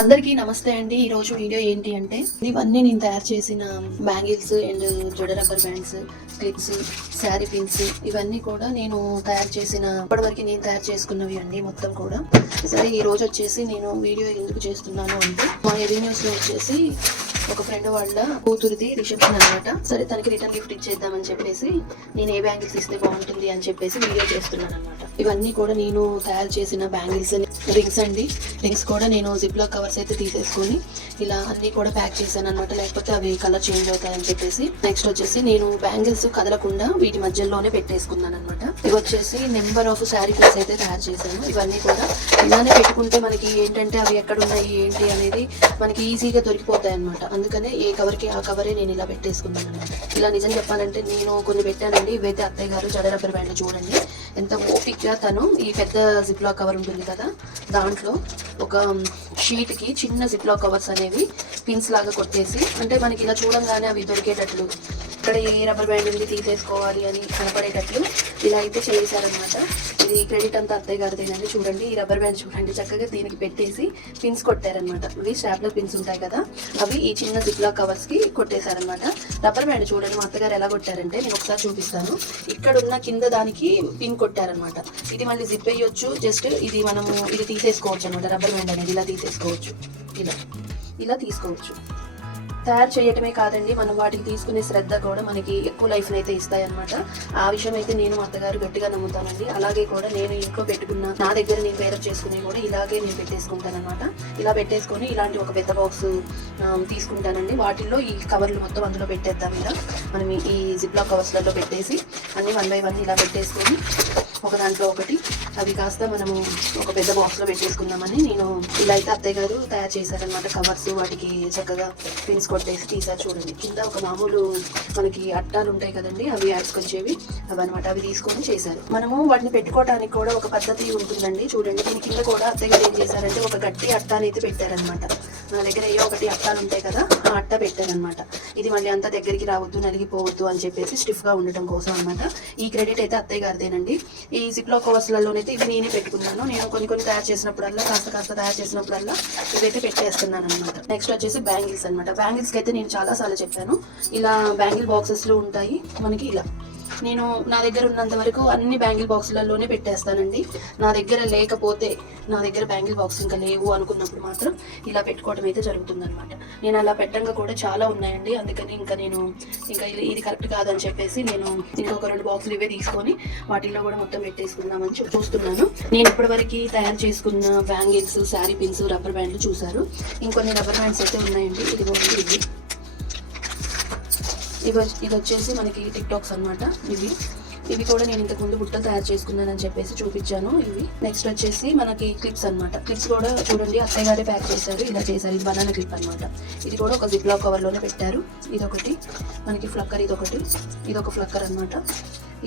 అందరికీ నమస్తే అండి. ఈ రోజు వీడియో ఏంటి అంటే ఇవన్నీ నేను తయారు చేసిన bangles and జుడ rubber bands clips sari pins ఇవన్నీ కూడా నేను తయారు చేసిన ఇప్పటివరకు నేను తయారు చేసుకున్నవి అండి మొత్తం కూడా. సరే ఈ రోజు వచ్చేసి నేను వీడియో ఎందుకు చేస్తున్నాను అంటే మా ఎవెన్యూస్లో వచ్చేసి ఒక ఫ్రెండ్ వాళ్ళ కూతురిది రిసెప్షన్ అనమాట సరే తనకి రిటర్న్ గిఫ్ట్ ఇచ్చేద్దామని చెప్పేసి నేను ఏ బ్యాంగిల్స్ ఇస్తే బాగుంటుంది అని చెప్పేసి వీడియో చేస్తున్నాను అనమాట ఇవన్నీ కూడా నేను తయారు చేసిన బ్యాంగిల్స్ రింగ్స్ అండి. రింగ్స్ కూడా నేను జిప్లో కవర్స్ అయితే తీసేసుకొని ఇలా అన్నీ కూడా ప్యాక్ చేశాను అనమాట లేకపోతే అవి కలర్ చేంజ్ అవుతాయని చెప్పేసి. నెక్స్ట్ వచ్చేసి నేను బ్యాంగిల్స్ కదలకుండా వీటి మధ్యలోనే పెట్టేసుకున్నాను అనమాట ఇవి వచ్చేసి నెంబర్ ఆఫ్ శారీ పీస్ అయితే తయారు చేశాను. ఇవన్నీ కూడా ఇలానే పెట్టుకుంటే మనకి ఏంటంటే అవి ఎక్కడ ఉన్నాయి ఏంటి అనేది మనకి ఈజీగా దొరికిపోతాయి అనమాట అందుకనే ఏ కవర్కి ఆ కవరే నేను ఇలా పెట్టేసుకున్నాను అనమాట ఇలా నిజం చెప్పాలంటే నేను కొన్ని పెట్టానండి. ఇవైతే అత్తయ్య గారు జడ రబ్బర్ బ్యాండ్ చూడండి. ఎంత ఓపిక్గా తను. ఈ పెద్ద జిప్ లాక్ కవర్ ఉంటుంది కదా దాంట్లో ఒక షీట్కి చిన్న జిప్ లాక్ కవర్స్ అనేవి పిన్స్ లాగా కొట్టేసి అంటే మనకి ఇలా చూడంగానే అవి దొరికేటట్లు. ఇక్కడ ఏ రబ్బర్ బ్యాండ్ ఉంది తీసేసుకోవాలి అని కనపడేటట్లు ఇలా అయితే చేశారనమాట ఇది క్రెడిట్ అంతా అత్తయ్య గారిదేనండి. చూడండి ఈ రబ్బర్ బ్యాండ్ చూడండి. చక్కగా దీనికి పెట్టేసి పిన్స్ కొట్టారనమాట ఇవి స్టాప్లర్ పిన్స్ ఉంటాయి కదా అవి ఈ చిన్న జిప్లా కవర్స్కి కొట్టేశారనమాట రబ్బర్ బ్యాండ్ చూడండి మా అత్తగారు ఎలా కొట్టారంటే నేను ఒకసారి చూపిస్తాను. ఇక్కడ ఉన్న కింద దానికి పిన్ కొట్టారనమాట ఇది మళ్ళీ జిప్ వేయొచ్చు జస్ట్ ఇది మనము ఇది తీసేసుకోవచ్చు అనమాట రబ్బర్ బ్యాండ్ అనేది ఇలా తీసేసుకోవచ్చు. ఇలా. ఇలా తీసుకోవచ్చు. తయారు చేయటమే కాదండి మనం వాటికి తీసుకునే శ్రద్ధ కూడా మనకి ఎక్కువ లైఫ్ అయితే ఇస్తాయన్నమాట. ఆ విషయం అయితే నేను మా అత్తగారు గట్టిగా నమ్ముతానండి. అలాగే కూడా నేను ఇంట్లో పెట్టుకున్న నా దగ్గర నేను పేరప్ చేసుకుని కూడా ఇలాగే నేను పెట్టేసుకుంటాను ఇలా పెట్టేసుకొని ఇలాంటి ఒక పెద్ద బాక్స్ తీసుకుంటానండి. వాటిల్లో ఈ కవర్లు మొత్తం అందులో పెట్టేద్దాం ఇలా. మనం ఈ- జిప్లా కవర్స్లలో పెట్టేసి అన్ని వన్ బై వన్ ఇలా పెట్టేసుకొని ఒక దాంట్లో ఒకటి అవి కాస్త మనము ఒక పెద్ద బాక్స్లో పెట్టేసుకుందామని నేను ఇలా అయితే అత్తయ్య గారు తయారు చేశారనమాట కవర్స్ వాటికి చక్కగా పిన్స్ కొట్టేసి తీసారు చూడండి. కింద ఒక మామూలు మనకి అట్టాలు ఉంటాయి కదండి అవి యాడ్స్కొచ్చేవి అవి అనమాట అవి తీసుకొని చేశారు. మనము వాటిని పెట్టుకోవడానికి కూడా ఒక పద్ధతి ఉంటుందండి. చూడండి దీని కింద కూడా అత్తయ్య ఏం చేశారంటే ఒక గట్టి అట్టా అనేది పెట్టారనమాట నా దగ్గర ఏ ఒకటి అట్టాలు ఉంటాయి కదా ఆ అట్ట పెట్టారనమాట. ఇది మళ్ళీ అంతా దగ్గరికి రావద్దు నలిగిపోవద్దు అని చెప్పేసి స్టిఫ్గా ఉండటం కోసం అనమాట ఈ క్రెడిట్ అయితే అత్తయ్య గారిదేనండి. ఈ జిప్లో కవర్స్లలోనైతే ఇవి నేనే పెట్టుకున్నాను. నేను కొన్ని కొన్ని తయారు చేసినప్పుడల్లా కాస్త కాస్త తయారు చేసినప్పుడల్లా ఇవైతే పెట్టేస్తున్నాను అనమాట నెక్స్ట్ వచ్చేసి బ్యాంగిల్స్ అనమాట బ్యాంగిల్స్కి అయితే నేను చాలా సార్లు చెప్పాను. ఇలా బ్యాంగిల్ బాక్సెస్లో ఉంటాయి మనకి ఇలా. నేను నా దగ్గర ఉన్నంత వరకు అన్ని బ్యాంగిల్ బాక్సులలోనే పెట్టేస్తానండి. నా దగ్గర లేకపోతే నా దగ్గర బ్యాంగిల్ బాక్స్ ఇంకా లేవు అనుకున్నప్పుడు మాత్రం ఇలా పెట్టుకోవడం అయితే జరుగుతుందనమాట నేను అలా పెట్టంగా కూడా చాలా ఉన్నాయండి. అందుకని ఇంకా నేను ఇంకా ఇది ఇది కరెక్ట్ కాదని చెప్పేసి నేను ఇంకొక రెండు బాక్సులు ఇవే తీసుకొని వాటిల్లో కూడా మొత్తం పెట్టేసుకుందామని చూస్తున్నాను. నేను ఇప్పటివరకు తయారు చేసుకున్న బ్యాంగిల్స్ శారీ పిన్స్ రబ్బర్ బ్యాండ్లు చూసారు ఇంకొన్ని రబ్బర్ బ్యాండ్స్ అయితే ఉన్నాయండి. ఇది ఇది. ఇవి ఇది వచ్చేసి మనకి టిక్టాక్స్ అనమాట ఇవి. ఇవి కూడా నేను ఇంతకుముందు బుట్టలు తయారు చేసుకున్నానని చెప్పేసి చూపించాను. ఇవి నెక్స్ట్ వచ్చేసి మనకి క్లిప్స్ అన్నమాట. క్లిప్స్ కూడా చూడండి అత్తయ్య గారే ప్యాక్ చేశారు ఇలా చేశారు. ఇది బనానా క్లిప్ అన్నమాట. ఇది కూడా ఒక జిప్ కవర్లోనే పెట్టారు. ఇది ఒకటి మనకి ఫ్లక్కర్ ఇది ఒకటి ఇది ఒక ఫ్లక్కర్ అన్నమాట.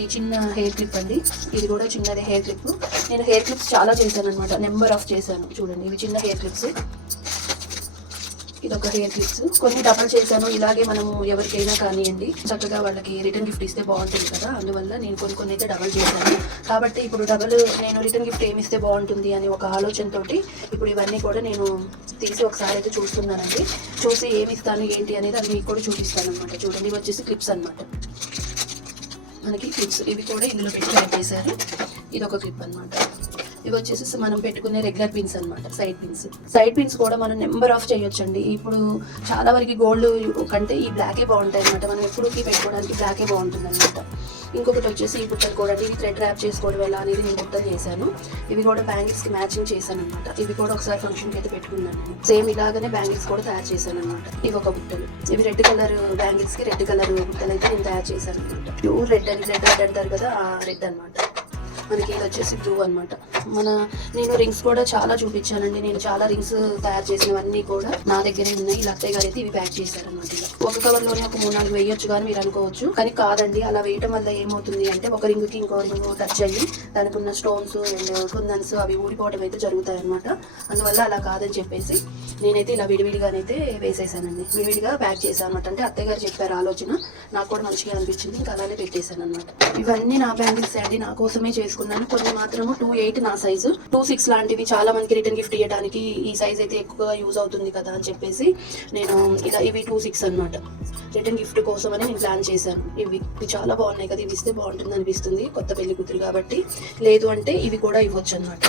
ఈ చిన్న హెయిర్ క్లిప్ అండి. ఇది కూడా చిన్నది హెయిర్ క్లిప్ నేను హెయిర్ క్లిప్స్ చాలా చేశాను అనమాట నెంబర్ ఆఫ్ చేశాను. చూడండి ఇవి చిన్న హెయిర్ క్లిప్స్ ఇది ఒక హెయిర్ క్లిప్స్ కొన్ని డబల్ చేశాను. ఇలాగే మనము ఎవరికైనా కానివ్వండి చక్కగా వాళ్ళకి రిటర్న్ గిఫ్ట్ ఇస్తే బాగుంటుంది కదా. అందువల్ల నేను కొన్ని కొన్ని అయితే డబల్ చేశాను. కాబట్టి ఇప్పుడు డబల్ నేను రిటర్న్ గిఫ్ట్ ఏమి ఇస్తే బాగుంటుంది అని ఒక ఆలోచనతోటి ఇప్పుడు ఇవన్నీ కూడా నేను తీసి ఒకసారి అయితే చూస్తున్నానండి. చూసి ఏమి ఇస్తాను ఏంటి అనేది అది మీకు కూడా చూపిస్తాను అనమాట చూడండి ఇవి వచ్చేసి క్లిప్స్ అన్నమాట. మనకి క్లిప్స్ ఇవి కూడా ఇందులో పెట్టి పెట్టేశారు ఇది ఒక క్లిప్ అన్నమాట. ఇవి వచ్చేసి మనం పెట్టుకునే రెగ్యులర్ పిన్స్ అనమాట సైడ్ పిన్స్ సైడ్ పిన్స్ కూడా మనం నెంబర్ ఆఫ్ చేయొచ్చండి. ఇప్పుడు చాలా వరకు గోల్డ్ కంటే ఈ బ్లాకే బాగుంటాయి అనమాట మనం ఎప్పుడుకి పెట్టుకోవడానికి బ్లాకే బాగుంటుంది అనమాట ఇంకొకటి వచ్చేసి ఈ బుట్టలు కూడా ఇవి థ్రెడ్ ర్యాప్ చేసుకోవడం ఎలా అనేది నేను బుట్టలు చేశాను. ఇవి కూడా బ్యాంగిల్స్కి మ్యాచింగ్ చేశాను అనమాట ఇవి కూడా ఒకసారి ఫంక్షన్కి అయితే పెట్టుకున్నాను. సేమ్ ఇలాగనే బ్యాంగిల్స్ కూడా తయారు చేశాను అనమాట ఇవి ఒక బుట్టలు. ఇవి రెడ్ కలర్ బ్యాంగిల్స్కి రెడ్ కలర్ బుట్టలు అయితే నేను తయారు చేశాను అనమాట ప్యూర్ రెడ్ అని రెడ్ రెడ్ అంటారు కదా ఆ రెడ్ అన్నమాట. మనకి ఇది వచ్చేసి బ్లూ అనమాట మన నేను రింగ్స్ కూడా చాలా చూపించానండి. నేను చాలా రింగ్స్ తయారు చేసినవన్నీ కూడా నా దగ్గరే ఉన్నాయి. ఇలా అత్తయ్య గారు అయితే ఇవి ప్యాక్ చేశారనమాట ఒక కవర్లోనే ఒక మూడు నాలుగు వేయొచ్చు కానీ మీరు అనుకోవచ్చు. కానీ కాదండి అలా వేయటం వల్ల ఏమవుతుంది అంటే ఒక రింగ్కి ఇంకో రింగ్ టచ్ అయ్యి దానికి ఉన్న స్టోన్స్ అండ్ కుందన్స్ అవి ఊడిపోవడం అయితే జరుగుతాయి అనమాట అందువల్ల అలా కాదని చెప్పేసి నేనైతే ఇలా విడివిడిగానైతే వేసేసానండి. విడివిడిగా ప్యాక్ చేశాను అనమాట అంటే అత్తయ్య గారు చెప్పారు ఆలోచన. నాకు కూడా మంచిగా అనిపించింది. ఇంకా అలానే పెట్టేశాను అనమాట ఇవన్నీ నా బ్యాంగిల్స్ అండి. నా కోసమే చేసుకున్నాను తీసుకున్నాను. కొన్ని మాత్రము టూ ఎయిట్ నా సైజు టూ సిక్స్ లాంటివి చాలా మందికి రిటర్న్ గిఫ్ట్ ఇవ్వడానికి ఈ సైజ్ అయితే ఎక్కువగా యూజ్ అవుతుంది కదా అని చెప్పేసి నేను ఇలా ఇవి టూ సిక్స్ అనమాట రిటర్న్ గిఫ్ట్ కోసం అని నేను ప్లాన్ చేశాను. ఇవి ఇవి చాలా బాగున్నాయి కదా ఇవి ఇస్తే బాగుంటుంది అనిపిస్తుంది. కొత్త పెళ్ళి కూతురు కాబట్టి. లేదు అంటే ఇవి కూడా ఇవ్వచ్చు అనమాట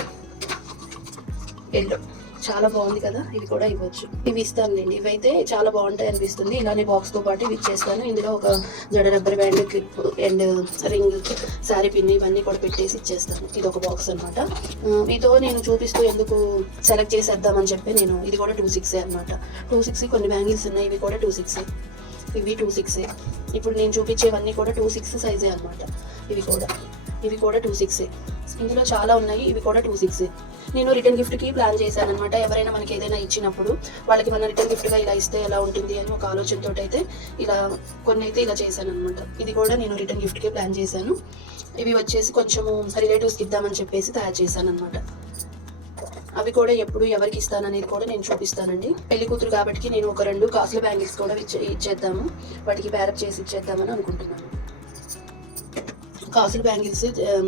ఎల్లో చాలా బాగుంది కదా ఇవి కూడా ఇవ్వచ్చు. ఇవి ఇస్తానులేండి ఇవైతే చాలా బాగుంటాయి అనిపిస్తుంది. ఇలానే బాక్స్తో పాటు ఇవి ఇచ్చేస్తాను. ఇందులో ఒక జడ rubber band clip and ring sari pin ఇవన్నీ కూడా పెట్టేసి ఇచ్చేస్తాను. ఇది ఒక బాక్స్ అనమాట మీతో నేను చూపిస్తూ ఎందుకు సెలెక్ట్ చేసేద్దామని చెప్పి నేను ఇది కూడా టూ సిక్స్ అనమాట టూ సిక్స్ కొన్ని బ్యాంగిల్స్ ఉన్నాయి. ఇవి కూడా టూ సిక్స్ ఇవి టూ సిక్స్ ఇప్పుడు నేను చూపించేవన్నీ కూడా టూ సిక్స్ సైజే అనమాట ఇవి కూడా. ఇవి కూడా టూ సిక్స్ ఇందులో చాలా ఉన్నాయి. ఇవి కూడా టూ సిక్స్ నేను రిటర్న్ గిఫ్ట్కి ప్లాన్ చేశాను అనమాట ఎవరైనా మనకి ఏదైనా ఇచ్చినప్పుడు వాళ్ళకి మన రిటర్న్ గిఫ్ట్గా ఇలా ఇస్తే ఎలా ఉంటుంది అని ఒక ఆలోచనతో అయితే ఇలా కొన్ని అయితే ఇలా చేశాను అనమాట ఇది కూడా నేను రిటర్న్ గిఫ్ట్కి ప్లాన్ చేశాను. ఇవి వచ్చేసి కొంచెము రిలేటివ్స్కి ఇద్దామని చెప్పేసి తయారు చేశాను అనమాట అవి కూడా ఎప్పుడు ఎవరికి ఇస్తాననేది కూడా నేను చూపిస్తానండి. పెళ్ళి కూతురు కాబట్టి నేను ఒక రెండు కాస్ట్లీ బ్యాంగిల్స్ కూడా ఇచ్చే ఇచ్చేద్దాము. వాటికి బ్యారప్ చేసి ఇచ్చేద్దామని అనుకుంటున్నాను. కాసులు బ్యాంగిల్స్ um,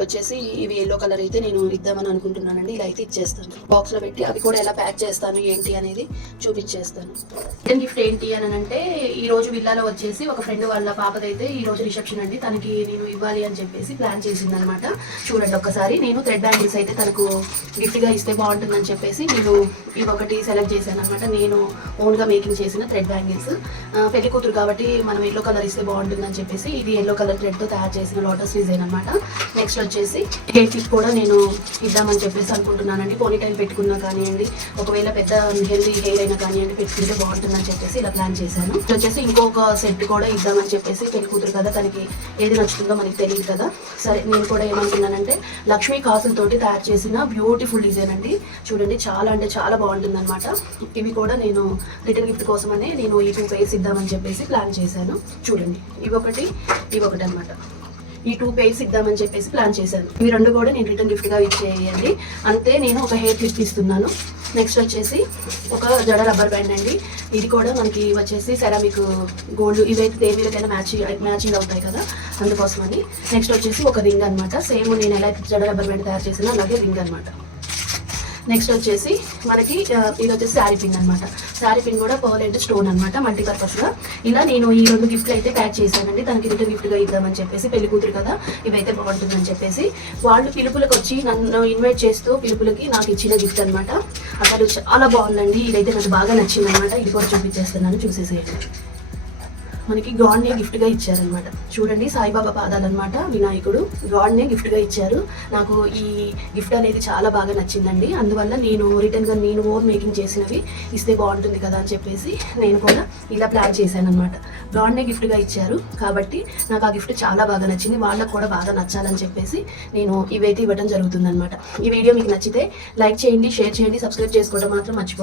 వచ్చేసి ఇవి ఎల్లో కలర్ అయితే నేను ఇద్దామని అనుకుంటున్నానండి. ఇలా అయితే ఇచ్చేస్తాను. బాక్స్లో పెట్టి అవి కూడా ఎలా ప్యాక్ చేస్తాను ఏంటి అనేది చూపించేస్తాను. రిటర్న్ గిఫ్ట్ ఏంటి అని అంటే ఈ రోజు విల్లాలో వచ్చేసి ఒక ఫ్రెండ్ వాళ్ళ పాపదైతే ఈ రోజు రిసెప్షన్ అండి. తనకి నేను ఇవ్వాలి అని చెప్పేసి ప్లాన్ చేసింది అనమాట చూడండి ఒక్కసారి. నేను థ్రెడ్ బ్యాంగిల్స్ అయితే తనకు గిఫ్ట్గా ఇస్తే బాగుంటుందని చెప్పేసి నేను ఇవొకటి ఒకటి సెలెక్ట్ చేశాను అనమాట నేను ఓన్గా మేకింగ్ చేసిన థ్రెడ్ బ్యాంగిల్స్ పెళ్ళి కూతురు కాబట్టి మనం ఎల్లో కలర్ ఇస్తే బాగుంటుందని చెప్పేసి ఇది ఎల్లో కలర్ థ్రెడ్తో తయారు చేసిన లోటస్ డిజైన్ అనమాట నెక్స్ట్ వచ్చేసి హెయిర్ క్లిప్ కూడా నేను ఇద్దామని చెప్పేసి అనుకుంటున్నానండి. పోనీ టైం పెట్టుకున్నా కానివ్వండి ఒకవేళ పెద్ద హెల్దీ హెయిర్ అయినా కానివ్వండి పెట్టుకుంటే బాగుంటుందని చెప్పేసి ఇలా ప్లాన్ చేశాను. వచ్చేసి ఇంకొక సెట్ కూడా ఇద్దామని చెప్పేసి పెళ్ళి కూతురు కదా తనకి ఏది నచ్చుతుందో మనకి తెలియదు కదా. సరే నేను కూడా ఏమనుకున్నానంటే లక్ష్మీ కాసులతోటి తయారు చేసిన బ్యూటిఫుల్ డిజైన్ అండి. చూడండి చాలా అంటే చాలా బాగుంటుంది అనమాట ఇవి కూడా నేను రిటర్న్ గిఫ్ట్ కోసమనే నేను ఈ టూ పేస్ ఇద్దామని చెప్పేసి ప్లాన్ చేశాను. చూడండి ఇవి ఒకటి ఇవి ఒకటి అనమాట ఈ టూ పెయిర్స్ ఇద్దామని చెప్పేసి ప్లాన్ చేశాను. ఇవి రెండు కూడా నేను రిటర్న్ గిఫ్ట్గా ఇచ్చేయండి. అంతే నేను ఒక హెయిర్ క్లిప్ ఇస్తున్నాను. నెక్స్ట్ వచ్చేసి ఒక జడ రబ్బర్ బ్యాండ్ అండి. ఇది కూడా మనకి వచ్చేసి సెరామిక్ గోల్డ్ ఇవైతే దేవీలకైనా మ్యాచింగ్ మ్యాచింగ్ అవుతాయి కదా అందుకోసమని. నెక్స్ట్ వచ్చేసి ఒక రింగ్ అనమాట సేమ్ నేను ఎలా అయితే జడ రబ్బర్ బ్యాండ్ తయారు చేసినా అలాగే రింగ్ అనమాట నెక్స్ట్ వచ్చేసి మనకి ఇది వచ్చేసి శారీ పిన్ అనమాట శారీ పిన్ కూడా పర్లెంట్ స్టోన్ అనమాట మల్టీపర్పస్గా ఇలా నేను ఈ రెండు గిఫ్ట్లు అయితే ప్యాక్ చేశానండి. తనకి రిటర్న్ గిఫ్ట్గా ఇద్దామని చెప్పేసి పెళ్ళి కూతురు కదా ఇవైతే బాగుంటుందని చెప్పేసి. వాళ్ళు పిలుపులకు వచ్చి నన్ను ఇన్వైట్ చేస్తూ పిలుపులకి నాకు ఇచ్చిన గిఫ్ట్ అనమాట అసలు చాలా బాగుందండి. ఇదైతే నాకు బాగా నచ్చింది అనమాట ఇది కూడా చూపించేస్తున్నాను. చూసేసేయండి. మనకి గాడ్నే గిఫ్ట్గా ఇచ్చారనమాట చూడండి సాయిబాబా పాదాలన్నమాట వినాయకుడు. గాడ్నే గిఫ్ట్గా ఇచ్చారు. నాకు ఈ గిఫ్ట్ అనేది చాలా బాగా నచ్చిందండి. అందువల్ల నేను రిటర్న్గా నేను ఓన్ మేకింగ్ చేసినవి ఇస్తే బాగుంటుంది కదా అని చెప్పేసి నేను కూడా ఇలా ప్లాన్ చేశాను అనమాట గాడ్నే గిఫ్ట్గా ఇచ్చారు. కాబట్టి నాకు ఆ గిఫ్ట్ చాలా బాగా నచ్చింది. వాళ్ళకు కూడా బాగా నచ్చాలని చెప్పేసి నేను ఇవైతే ఇవ్వడం జరుగుతుంది ఈ వీడియో మీకు నచ్చితే లైక్ చేయండి షేర్ చేయండి సబ్స్క్రైబ్ చేసుకోవడం మాత్రం మర్చిపో